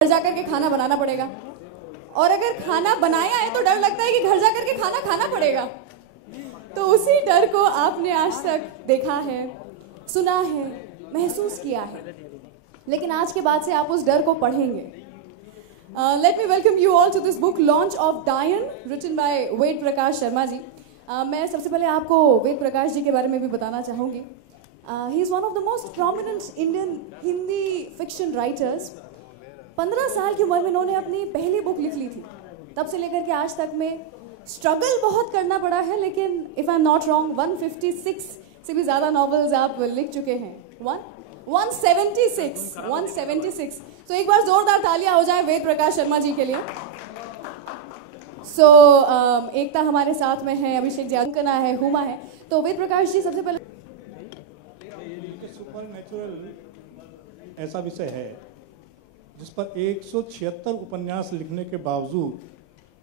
घर जाकर के खाना बनाना पड़ेगा, और अगर खाना बनाया है तो डर लगता है कि घर जाकर के खाना खाना पड़ेगा। तो उसी डर को आपने आज तक देखा है, सुना है, महसूस किया है, लेकिन आज के बाद से आप उस डर को पढ़ेंगे। Let me welcome you all to this book launch of Dayan, written by Ved Prakash Sharma ji. मैं सबसे पहले आपको वेद प्रकाश जी के बारे में भी बताना चाहूँगी। He is one of the most prominent Indian Hindi fiction writers. 15 साल की उम्र में इन्होंने अपनी पहली बुक लिख ली थी। तब से लेकर के आज तक में स्ट्रगल बहुत करना पड़ा है, लेकिन if I am not wrong 156 से भी ज़्यादा नॉवेल्स आप लिख चुके हैं। 176। तो एक बार जोरदार तालियां हो जाए वेद प्रकाश शर्मा जी के लिए। एकता हमारे साथ में है, अभिषेक जी, अंकना है, हुमा है। तो वेद प्रकाश जी, सबसे पहले सुपर नेचुरल ऐसा विषय है जिस पर 176 उपन्यास लिखने के बावजूद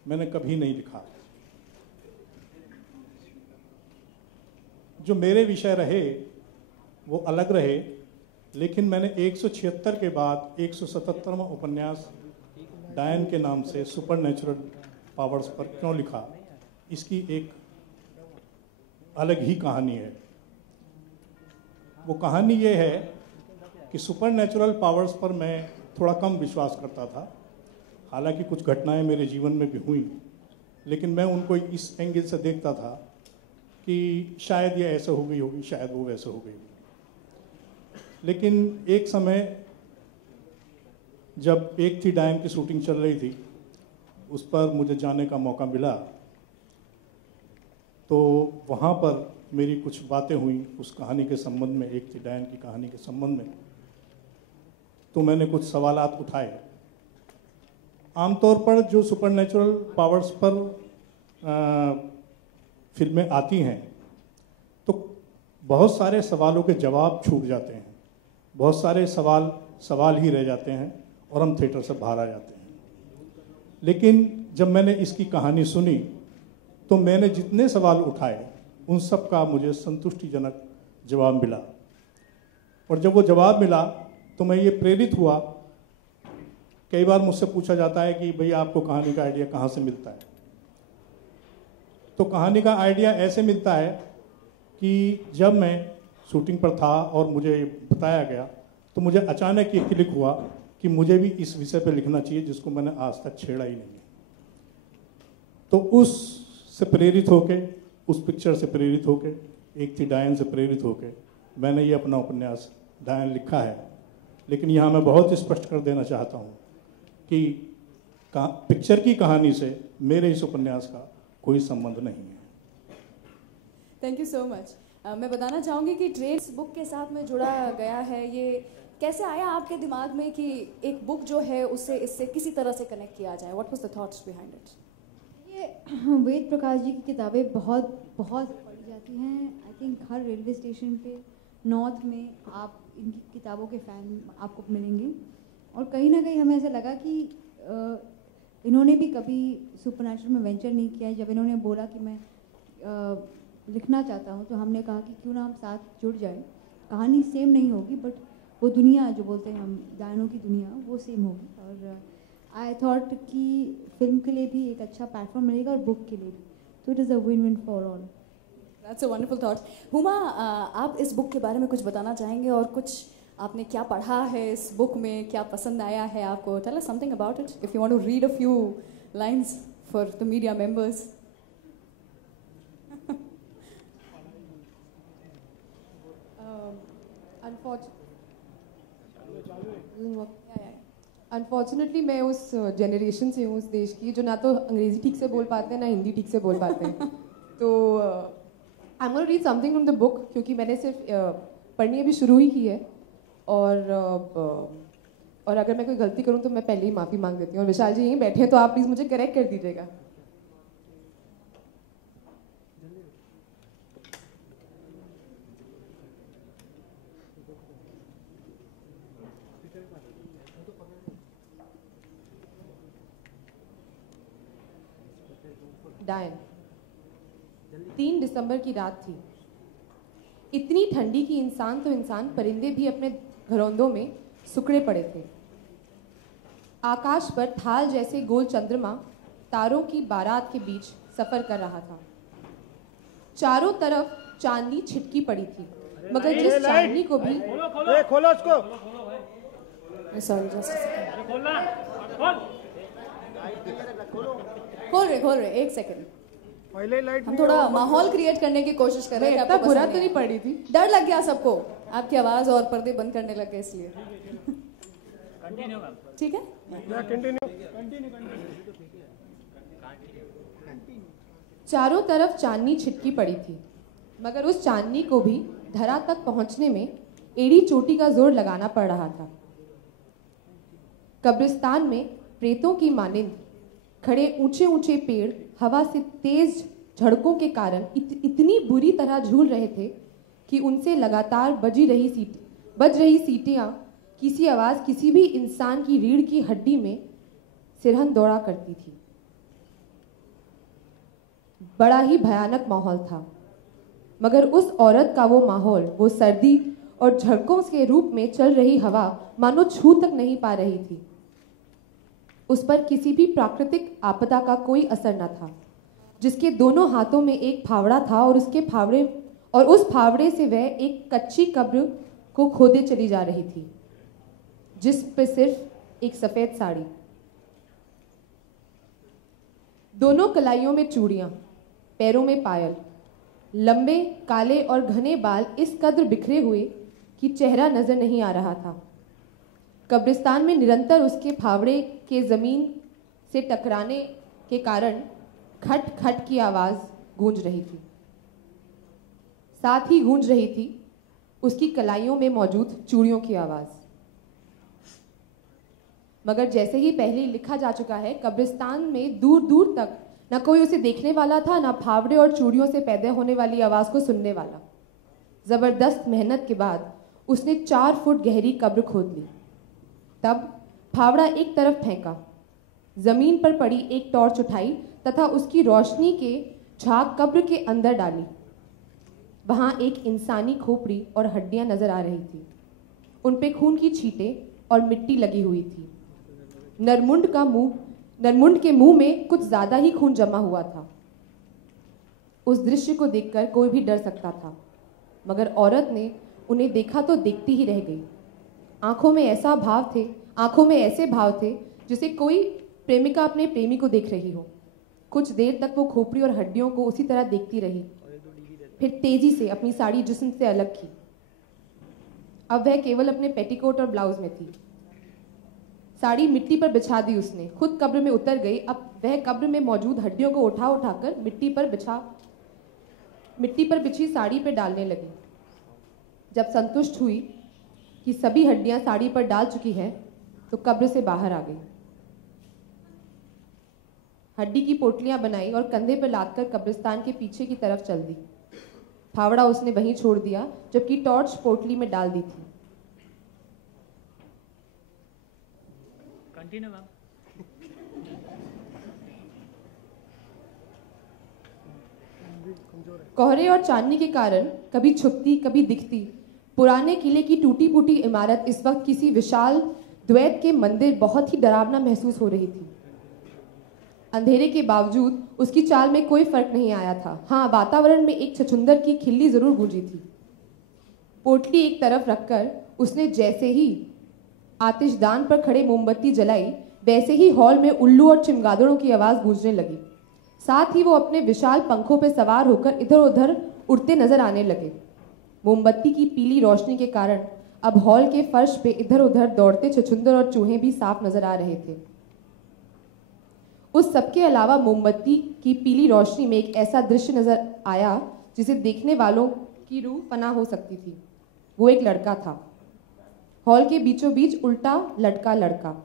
मैंने कभी नहीं लिखा। जो मेरे विषय रहे वो अलग रहे, लेकिन मैंने 176 के बाद 177वां उपन्यास डायन के नाम से सुपर नेचुरल पावर्स पर क्यों लिखा, इसकी एक अलग ही कहानी है। वो कहानी ये है कि सुपर नेचुरल पावर्स पर मैं थोड़ा कम विश्वास करता था। हालांकि कुछ घटनाएं मेरे जीवन में भी हुई, लेकिन मैं उनको इस एंगल से देखता था कि शायद ये ऐसे हो गई होगी, शायद वो वैसे हो गई होगी। लेकिन एक समय जब एक थी डायन की शूटिंग चल रही थी, उस पर मुझे जाने का मौका मिला, तो वहाँ पर मेरी कुछ बातें हुई उस कहानी के संबंध में, एक थी डायन की कहानी के संबंध में। तो मैंने कुछ सवालात उठाए। आमतौर पर जो सुपरनैचुरल पावर्स पर फिल्में आती हैं तो बहुत सारे सवालों के जवाब छूट जाते हैं, बहुत सारे सवाल ही रह जाते हैं और हम थिएटर से बाहर आ जाते हैं। लेकिन जब मैंने इसकी कहानी सुनी तो मैंने जितने सवाल उठाए उन सब का मुझे संतुष्टिजनक जवाब मिला। और जब वो जवाब मिला तो मैं ये प्रेरित हुआ। कई बार मुझसे पूछा जाता है कि भैया आपको कहानी का आइडिया कहाँ से मिलता है। तो कहानी का आइडिया ऐसे मिलता है कि जब मैं शूटिंग पर था और मुझे बताया गया तो मुझे अचानक ये क्लिक हुआ कि मुझे भी इस विषय पर लिखना चाहिए जिसको मैंने आज तक छेड़ा ही नहीं। तो उससे प्रेरित होके, उस पिक्चर से प्रेरित होके, एक थी डायन से प्रेरित होके मैंने ये अपना उपन्यास डायन लिखा है। लेकिन यहाँ मैं बहुत स्पष्ट कर देना चाहता हूँ कि पिक्चर की कहानी से मेरे इस उपन्यास का कोई संबंध नहीं है। Thank you so much. मैं बताना चाहूँगी कि ट्रेस बुक के साथ में जुड़ा गया है। ये कैसे आया आपके दिमाग में कि एक बुक जो है उससे इससे किसी तरह से कनेक्ट किया जाए? What was the thoughts behind it? ये वेद प्रकाश जी की किताबें बहुत पढ़ी जाती हैं। I think her railway station पे नॉर्थ में आप इनकी किताबों के फ़ैन आपको मिलेंगे। और कहीं ना कहीं हमें ऐसा लगा कि इन्होंने भी कभी सुपरनैचुरल में वेंचर नहीं किया है। जब इन्होंने बोला कि मैं लिखना चाहता हूँ तो हमने कहा कि क्यों ना हम साथ जुड़ जाएं। कहानी सेम नहीं होगी बट वो दुनिया जो बोलते हैं हम डायनों की दुनिया, वो सेम होगी। और आई थॉट कि फिल्म के लिए भी एक अच्छा प्लेटफॉर्म मिलेगा और बुक के लिए भी, तो it is a win win for all. That's a wonderful thought. Huma, आप इस बुक के बारे में कुछ बताना चाहेंगे और कुछ आपने क्या पढ़ा है इस बुक में, क्या पसंद आया है आपको? Tell us something about it if you want to read a few lines for the media members. Unfortunately मैं उस जनरेशन से हूँ, उस देश की, जो ना तो अंग्रेज़ी ठीक से बोल पाते हैं ना हिंदी ठीक से बोल पाते हैं. तो I am gonna read something from the book, क्योंकि मैंने सिर्फ पढ़नी अभी शुरू ही की है. और अगर मैं कोई गलती करूँ तो मैं पहले ही माफ़ी मांग देती हूँ. और विशाल जी यहीं बैठे हैं तो आप प्लीज़ मुझे करेक्ट कर दीजिएगा. डायन. 3 दिसंबर की रात थी. इतनी ठंडी कि इंसान तो इंसान, परिंदे भी अपने घरौंदों में सुकड़े पड़े थे. आकाश पर थाल जैसे गोल चंद्रमा तारों की बारात के बीच सफर कर रहा था. चारों तरफ चांदनी छिटकी पड़ी थी, मगर जिस चांदनी को भी खोलो उसको. सॉरी, जस्ट खोल रहे एक सेकंड. पहले लाइट हम थोड़ा माहौल क्रिएट करने की कोशिश कर रहे थे. इतना बुरा तो नहीं पड़ी थी. डर लग गया सबको, आपकी आवाज और पर्दे बंद करने लगे इसलिए. ठीक है, चारों तरफ चांदनी छिटकी पड़ी थी, मगर उस चांदनी को भी धरा तक पहुंचने में एड़ी चोटी का जोर लगाना पड़ रहा था. कब्रिस्तान में प्रेतों की मानिंद खड़े ऊंचे ऊंचे पेड़ हवा से तेज झड़कों के कारण इतनी बुरी तरह झूल रहे थे कि उनसे लगातार बज रही सीटियां किसी आवाज किसी भी इंसान की रीढ़ की हड्डी में सिरहन दौड़ा करती थी. बड़ा ही भयानक माहौल था, मगर उस औरत का वो माहौल, वो सर्दी और झड़कों के रूप में चल रही हवा मानो छू तक नहीं पा रही थी. उस पर किसी भी प्राकृतिक आपदा का कोई असर न था. जिसके दोनों हाथों में एक फावड़ा था और उस फावड़े से वह एक कच्ची कब्र को खोदे चली जा रही थी, जिस पर सिर्फ एक सफेद साड़ी, दोनों कलाइयों में चूड़ियां, पैरों में पायल, लंबे काले और घने बाल इस कद्र बिखरे हुए कि चेहरा नजर नहीं आ रहा था. कब्रिस्तान में निरंतर उसके फावड़े के जमीन से टकराने के कारण खट खट की आवाज गूंज रही थी. साथ ही गूंज रही थी उसकी कलाइयों में मौजूद चूड़ियों की आवाज. मगर जैसे ही पहले लिखा जा चुका है, कब्रिस्तान में दूर दूर तक न कोई उसे देखने वाला था, न फावड़े और चूड़ियों से पैदा होने वाली आवाज को सुनने वाला. जबरदस्त मेहनत के बाद उसने 4 फुट गहरी कब्र खोद ली. तब फावड़ा एक तरफ फेंका, जमीन पर पड़ी एक टॉर्च उठाई तथा उसकी रोशनी के झाग कब्र के अंदर डाली. वहां एक इंसानी खोपड़ी और हड्डियां नजर आ रही थी. उन पे खून की छींटें और मिट्टी लगी हुई थी. नरमुंड के मुंह में कुछ ज्यादा ही खून जमा हुआ था. उस दृश्य को देखकर कोई भी डर सकता था, मगर औरत ने उन्हें देखा तो देखती ही रह गई. आंखों में ऐसे भाव थे जिसे कोई प्रेमिका अपने प्रेमी को देख रही हो. कुछ देर तक वो खोपड़ी और हड्डियों को उसी तरह देखती रही, फिर तेजी से अपनी साड़ी जिस्म से अलग की. अब वह केवल अपने पेटीकोट और ब्लाउज में थी. साड़ी मिट्टी पर बिछा दी उसने, खुद कब्र में उतर गई. अब वह कब्र में मौजूद हड्डियों को उठाकर मिट्टी पर बिछी साड़ी पर डालने लगी. जब संतुष्ट हुई कि सभी हड्डियां साड़ी पर डाल चुकी है, तो कब्र से बाहर आ गई. हड्डी की पोटलियां बनाई और कंधे पर लादकर कब्रिस्तान के पीछे की तरफ चल दी. फावड़ा उसने वहीं छोड़ दिया, जबकि टॉर्च पोटली में डाल दी थी. Continue ma'am. कोहरे और चांदनी के कारण कभी छुपती कभी दिखती पुराने किले की टूटी फूटी इमारत इस वक्त किसी विशाल द्वैत के मंदिर बहुत ही डरावना महसूस हो रही थी. अंधेरे के बावजूद उसकी चाल में कोई फर्क नहीं आया था. हाँ, वातावरण में एक छछुंदर की खिल्ली जरूर गूंजी थी. पोटली एक तरफ रखकर उसने जैसे ही आतिशदान पर खड़े मोमबत्ती जलाई, वैसे ही हॉल में उल्लू और चमगादड़ों की आवाज गूंजने लगी। साथ ही वो अपने विशाल पंखों पर सवार होकर इधर उधर उड़ते नजर आने लगे। मोमबत्ती की पीली रोशनी के कारण अब हॉल के फर्श पे इधर उधर दौड़ते छछूंदर और चूहे भी साफ नजर आ रहे थे। उस सबके अलावा मोमबत्ती की पीली रोशनी में एक ऐसा दृश्य नजर आया जिसे देखने वालों की रूह फना हो सकती थी। वो एक लड़का था। हॉल के बीचों बीच उल्टा लटका लड़का।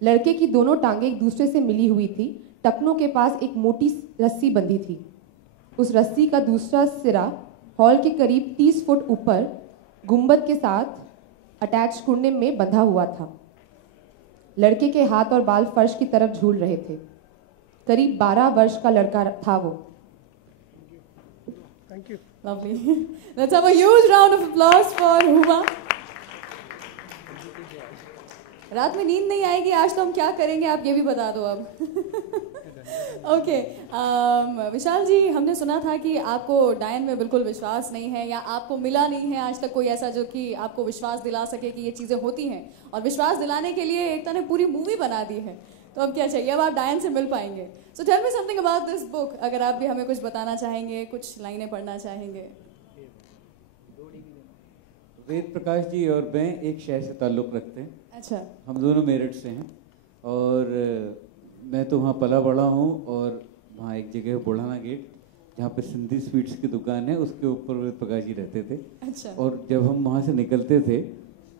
लड़के की दोनों टांगें एक दूसरे से मिली हुई थी। टखनों के पास एक मोटी रस्सी बंधी थी। उस रस्सी का दूसरा सिरा हॉल के करीब 30 फुट ऊपर गुंबद के साथ अटैच कुंडे में बंधा हुआ था। लड़के के हाथ और बाल फर्श की तरफ झूल रहे थे। करीब 12 वर्ष का लड़का था वो। Thank you. Lovely. Let's have a huge round of applause for Huma. रात में नींद नहीं आएगी आज, तो हम क्या करेंगे आप ये भी बता दो अब। ओके, विशाल जी, हमने सुना था कि आपको डायन में बिल्कुल विश्वास नहीं है, या आपको मिला नहीं है आज तक कोई ऐसा जो कि आपको विश्वास दिला सके कि ये चीज़ें होती हैं, और विश्वास दिलाने के लिए एकता ने पूरी मूवी बना दी है। तो अब क्या चाहिए, अब आप डायन से मिल पाएंगे। So tell me something about this book, अगर आप भी हमें कुछ बताना चाहेंगे, कुछ लाइनें पढ़ना चाहेंगे। वेद प्रकाश जी और मैं एक शहर से ताल्लुक़ रखते हैं। अच्छा। हम दोनों मेरठ से हैं, और मैं तो वहाँ पला बड़ा हूँ, और वहाँ एक जगह है बुढ़ाना गेट, जहाँ पे सिंधी स्वीट्स की दुकान है, उसके ऊपर वेद प्रकाश जी रहते थे। अच्छा। और जब हम वहाँ से निकलते थे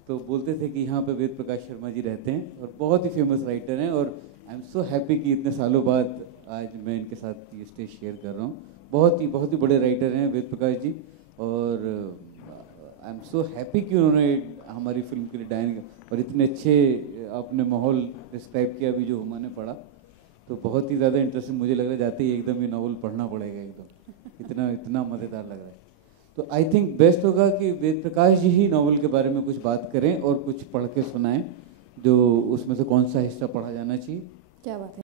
तो बोलते थे कि यहाँ पे वेद प्रकाश शर्मा जी रहते हैं, और बहुत ही फेमस राइटर हैं। और आई एम सो हैप्पी कि इतने सालों बाद आज मैं इनके साथ ये स्टेज शेयर कर रहा हूँ। बहुत ही बड़े राइटर हैं वेद प्रकाश जी, और आई एम सो हैप्पी कि उन्होंने हमारी फिल्म के लिए डायन, और इतने अच्छे आपने माहौल डिस्क्राइब किया अभी जो हुमा ने पढ़ा, तो बहुत ही ज़्यादा इंटरेस्टिंग मुझे लग रहा है। जाते ही एकदम ये नावल पढ़ना पड़ेगा, एकदम इतना मज़ेदार लग रहा है। तो आई थिंक बेस्ट होगा कि वेद प्रकाश जी ही नावल के बारे में कुछ बात करें और कुछ पढ़ के सुनाएं, जो उसमें से कौन सा हिस्सा पढ़ा जाना चाहिए। क्या बात है।